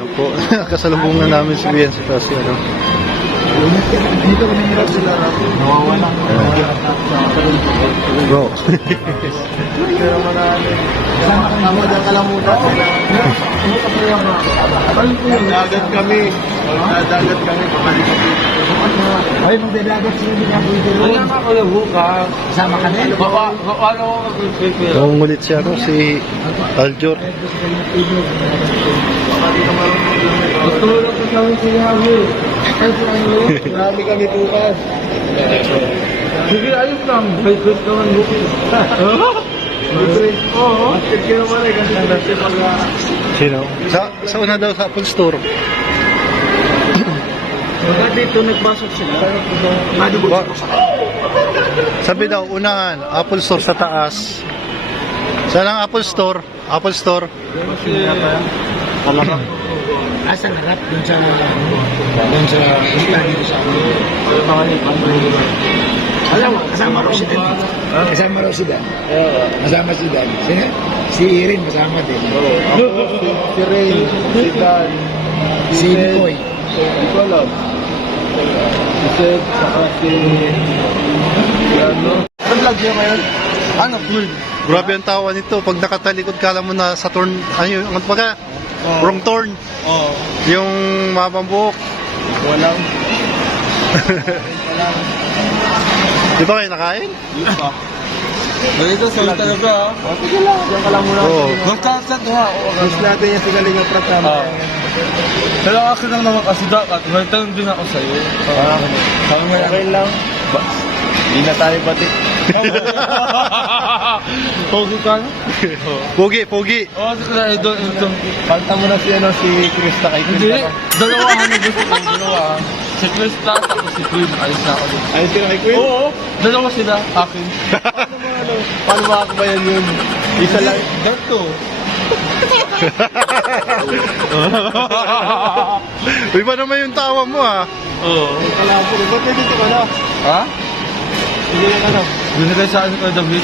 Yan po, kasalubungan namin si Bianca kasi ano. Dito kami nila sila nawawala. Bro. Pero manalo. Sama dyan kalamutan. Dagat kami. Dagat kami. Ay, magdadagat sila nila. Wala ka ko lang bukas. Sama ka din? Ano ko mag-prepare? Nangungulit siya no, si Aljor. Gusto mo lang kasama sinabi. Marami kami bukas. Sige, ayos lang. May gusto naman bukas. Oo. Sige naman eh. Kasi nasa pag... Sino? Sa una daw sa Apple Store. Pagka dito nagbasok sila. Sabi daw, unahan, Apple Store sa taas. Saan ang Apple Store? Apple Store. Talagang. Asa nagat? Doon sa isla dito sa amin. Kasama raw si Dan. Kasama raw si Dan. Kasama si Dan. Si Irin kasama din. Si Ray, si Dan, si Nicoy. Ito lang. Si Seth, saka si... Ano? Ano vlog niya ngayon? Ano? Grabe ang tawa nito. Pag nakatalikod ka lang mo na sa turn, ano yun, ang baga? Wrong turn. Oo. Yung mabang buhok. Walang. Di ba kayo nakain? Dito sa talaga. Sige lang. Diyan ka lang muna. Oo. Basta ha. Gusto natin yung sigaling ng pratama. Pero akin lang naman kasi dapat. May tanong din ako sa'yo. Sabi mo Okay lang. Hindi na tayo batik. Pogi ka na? Pogi, pogi. Oo, sige na. Kanta mo na si Krista kay Hindi. Krista. Dalawahan na gusto ko. Dalawahan. Si Krista tapos si Queen. Ayos na ako din. Ayun sila kay Queen? Oo. Dalawa sila. Akin. Paano makakabayan yun? Isa lang. Ganto. Iba naman yung tawa mo ah. Oo. Kalabo. Ba't dito ka na? Ha? Hindi na ka na. Binigay sa akin ko David.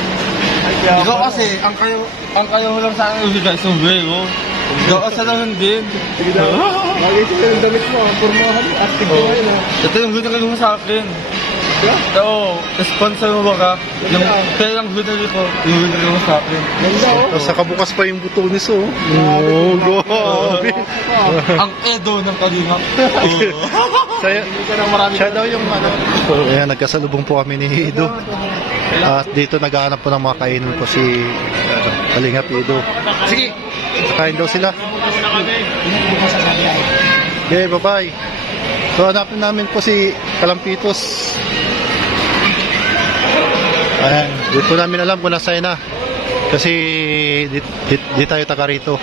Kaya Ikaw kasi, ang kayo mo lang sa akin ibigay sa Vero. Ikaw kasi naman din. Sige na. Lagi sila yung damit mo. Ang pormahan. Active ko ngayon ha. Ito yung binigay mo sa akin. Oo, sponsor mo ba ka? Yung kaya lang binigay ko, yung binigay mo sa akin. Ganda oh. Tapos nakabukas pa yung butones oh. Oh, grabe. Ang Edo ng Kalingap. Siya daw yung ano. Ayan, nagkasalubong po kami ni Ido. At dito naghahanap po ng mga kainan po si Kalingap Ido. Sige, kain daw sila. Okay, bye-bye. So hanapin namin po si Kalampitos. Ayan, dito namin alam kung nasa'y na. Kasi di tayo taga rito.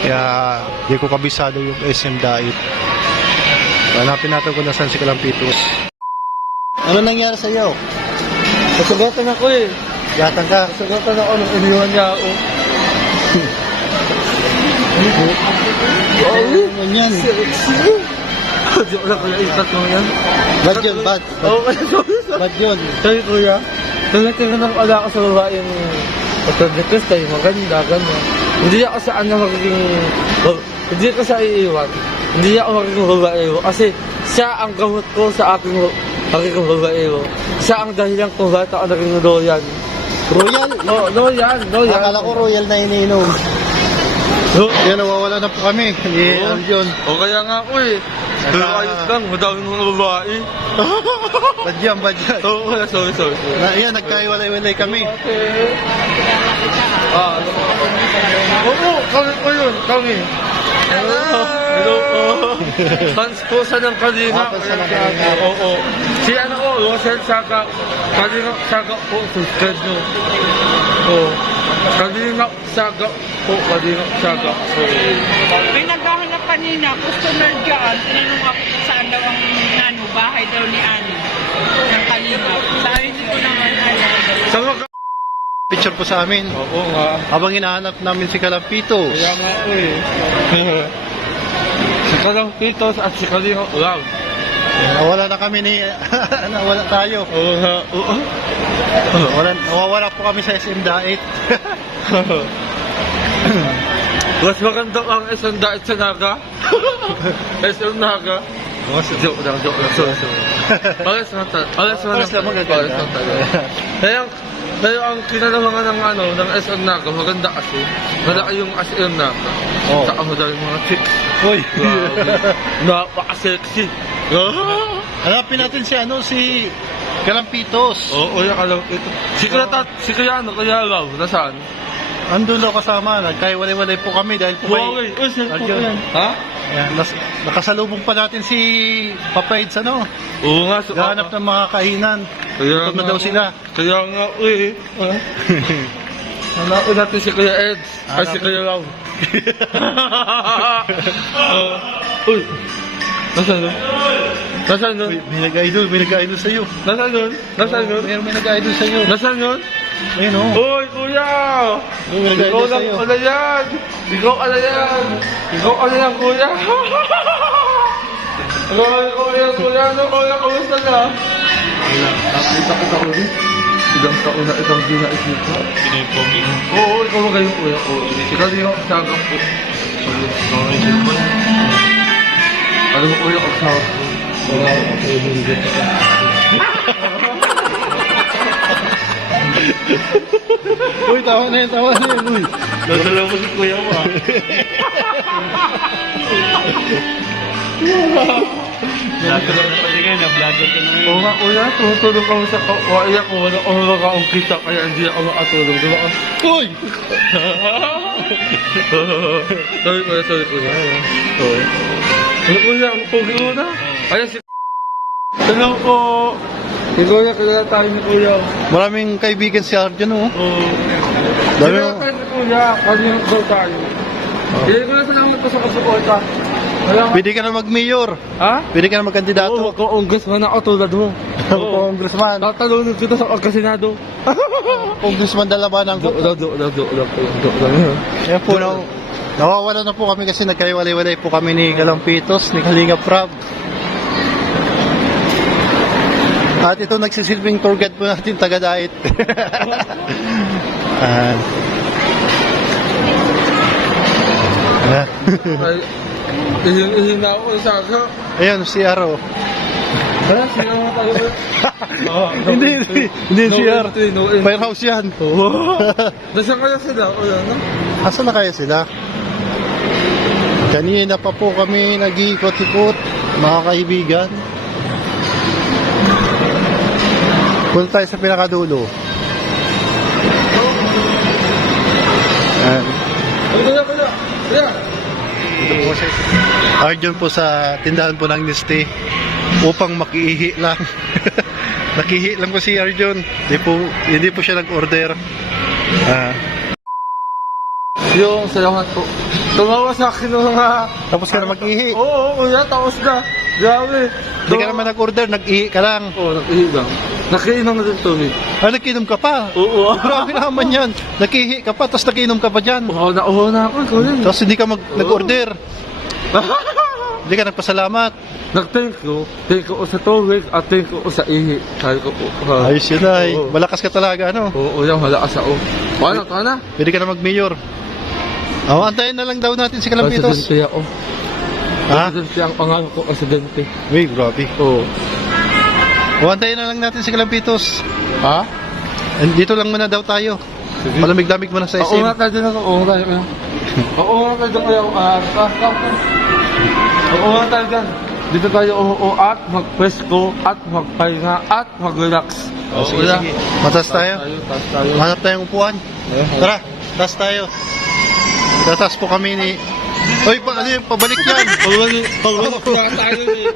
Kaya di ko kabisado yung SM Dait. Hanapin natin kung nasaan si Kalampitos. Ano nangyari sa iyo? Kasagatan ako eh. Gatang ka? Kasagatan ako nung iniwan niya ako. Ano yan? Di ko lang kaya ikat mo yan. Bad yun, bad. Oo, sorry. Bad yun. Sabi kuya, nagtira ng ala ko sa babaeng patag-request tayo, maganda, gano'n. Hindi ako sa ano magiging, hindi ko sa iiwan. Hindi ako magiging babae mo. Kasi siya ang gamot ko sa aking magiging babae mo. Siya ang dahilan kung bakit ako naging royal. Royal? Oo, royal. Akala ko royal na iniinom. Yan, nawawala na po kami. Hindi, ano yun. O kaya nga ako eh. Pero ayos lang, madami mga babae. Bad yan, bad yan. Oo, sorry. Yan, nagkaiwalay-walay kami. Oo, kami po yun, kami. Hello po. Fans po sa ng Kalingap. Fans sa ng Kalingap. Oo. Si ano ko, Rosel Saga. Kalingap Saga po, subscribe nyo. Oo. Kalingap Saga po, Kalingap Saga. May naghahanap kanina, customer dyan. Tinanong ako kung saan daw ang bahay daw ni Ani. Ng Kalingap. Sabi ko naman, Sa mga Picture po sa amin. oo nga. Habang hinahanap namin si Kalampitos. Kaya nga ako eh. Si Kalampitos at si Kalingap Love. Nawala na kami ni... nawala tayo. Oo nga. Oo. Nawawala po kami sa SM Dait. Mas maganda ang isang dait sa Naga. SM Naga. Joke lang. Sorry. Alas naman magaganda. Kaya ang kinalamangan ng ng SM Naga, maganda kasi. Malaki yung SM Naga. Oo. Saka madami mga chicks. Uy! Grabe. Napaka-sexy. Hanapin natin si Kalampitos. Oo, yan alam ito. Si Kuya Raw, nasaan? Andun daw kasama, nagkaiwalay-walay po kami dahil po Huawei. Uy, saan po Arjun. yan? Ha? Ayan, nakasalubong pa natin si Papa Eds, Oo nga. Gahanap ng mga kainan. Kaya Ito na daw sila. Kaya nga, uy. Hanapin natin si Kuya Eds. Ay, si Kuya Raw. Uy. Nasaan nun? Nasaan nun? Uy, may nag-idol sa'yo. Nasaan nun? Nasaan nun? May nag-idol sa'yo. Nasaan nun? Ayun o. Uy, Kuya! May Ikaw nag-idol lang sa'yo. pala yan! Ikaw pala yan! Ikaw pala yan, Kuya! Kuya, kumusta na? Nakita kita ulit. Ilang taon na itong di naisita. Pinipogi. Oo, ikaw magayon, Kuya. Ikaw din ako sa agang po. Alam mo, Kuya, ako sa agang po. Wala ako kayo hingit. Uy, tawa na yun. Uy. Dadalaw mo si Kuya mo, ha? Vlogger na pati kayo, na-vlogger ka na Oo nga, Kuya, tumutulong kami sa kawaiya ko. Wala akong makakaong kita, kaya hindi ako makatulong. Diba ka? Uy! Sorry, Kuya. Sorry. Ano, Kuya? Ang pogi mo na? Ayan si... Hello po! Si Kuya, kilala tayo ni Kuya. Maraming kaibigan si Arjun, oh. Oo. Dami Kilala tayo ni Kuya. Kanina ko tayo. Hindi ko na salamat po sa kasuporta. Pwede ka na mag-mayor. Ha? Pwede ka na magkandidato. Oo, congressman ako tulad mo. Congressman. Tatalunod kita sa pagkasenado. Congressman Dalabanang. Do. Yan po, nawawala na po kami kasi nagkaiwalay-walay po kami ni Kalampitos, ni Kalinga Prab. At ito nagsisilbing tour guide po natin, taga-diet. Ihin na ako sa aga. Ayun, si Aro. Wala, sino nga tayo? Hindi si Aro. Firehouse yan. Nasaan kaya sila? No? Asan na kaya sila? Kanina pa po kami nag-iikot-ikot, mga kaibigan. Punta tayo sa pinakadulo. Kuya! Ito po si Arjun po sa tindahan po ng Niste upang makiihi lang. Nakihi lang po si Arjun. Hindi po siya nag-order. Yung salamat po. Tumawa sa akin ng mga... Tapos ka na mag-ihi. Oo, Kuya, tapos na. Grabe. Hindi ka naman nag-order, nag-ihi ka lang. Oo, nag-ihi lang. Nakiinom na din tubig. Nag-inom ka pa. Oo. Grabe naman yan. Nakihi ka pa, tapos nakinom ka pa dyan. Oo na ako, Kuya. Tapos hindi ka nag-order. Hindi ka nagpasalamat. Nag-thank you sa tubig at thank you sa ihi. Sabi ko po. Ayos yun ay. Oo. Malakas ka talaga, ano? Oo, yan, malakas ako. Paano na? Pwede ka na mag-mayor. Antayin na lang daw natin si Kalampitos. Presidente ako. Ha? Presidente ang pangalan ko, presidente. Uy, grabe. Oo. Antayin na lang natin si Kalampitos. Ha? Dito lang muna daw tayo. Malamig-lamig muna sa Oo nga SM. tayo dyan ako. Oo nga tayo dyan. Oo nga tayo dyan. Dito tayo at mag-presko at magpahinga at mag-relax. Sige. Mataas tayo. Taas tayo. Hanap tayong upuan. Tara, taas tayo. Tataas po kami ni... Uy, pabalik yan. Pag-relax na tayo eh.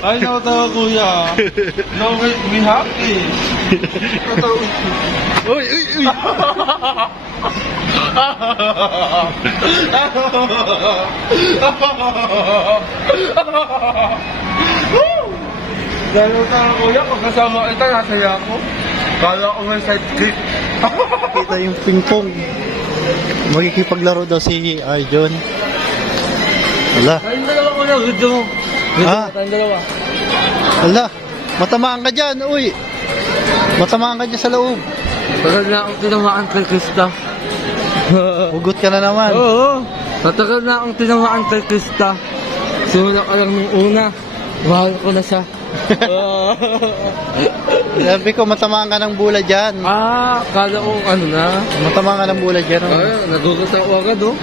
Ay, nakatawa kuya. No, make me happy. Uy. Dahil tayo kuya, pag kasama kita, nasaya ako. Kala ko may sidekick. Kita yung ping-pong. Magkikipaglaro daw si Arjun. Wala. Tayong dalawa kuya, video mo. Ha? Tayong dalawa. Wala. Matamaan ka dyan, uy. Matamaan ka dyan sa loob. Tagal na akong tinamaan kay Krista. Hugot ka na naman. Oo. Matagal na akong tinamaan kay Krista. Simula ka lang nung una. Mahal ko na siya. Sabi ko, matamaan ka ng bula dyan. Kala ko ano na. Matamaan ka ng bula dyan. Naguguta ko agad oh.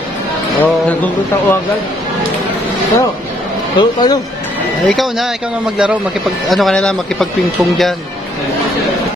Oo. Naguguta ko agad. Pero, ano? Ikaw na maglaro. Makipag ping-pong dyan.